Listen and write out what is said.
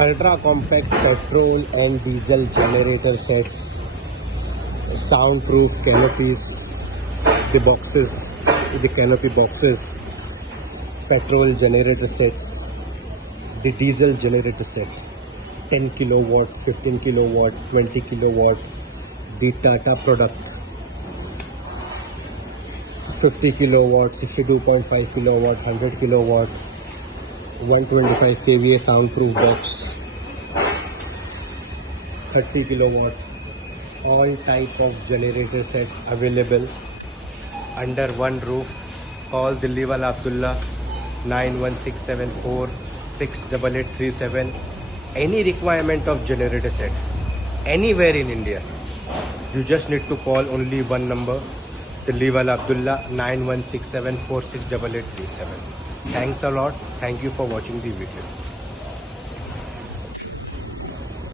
ultra compact petrol and diesel generator sets, soundproof canopies, the canopy boxes, petrol generator sets, the diesel generator set, 10 kilowatt, 15 kilowatt, 20 kilowatt, the Tata product, 50 kilowatt, 62.5 kilowatt, 100 kilowatt, 125 kVA soundproof box, 30 kilowatt, all type of generator sets available under one roof. Call Delhiwala Abdullah 91674 68837. Any requirement of generator set anywhere in India, you just need to call only one number, Delhiwala Abdullah 91674 68837. Thanks a lot. Thank you for watching the video.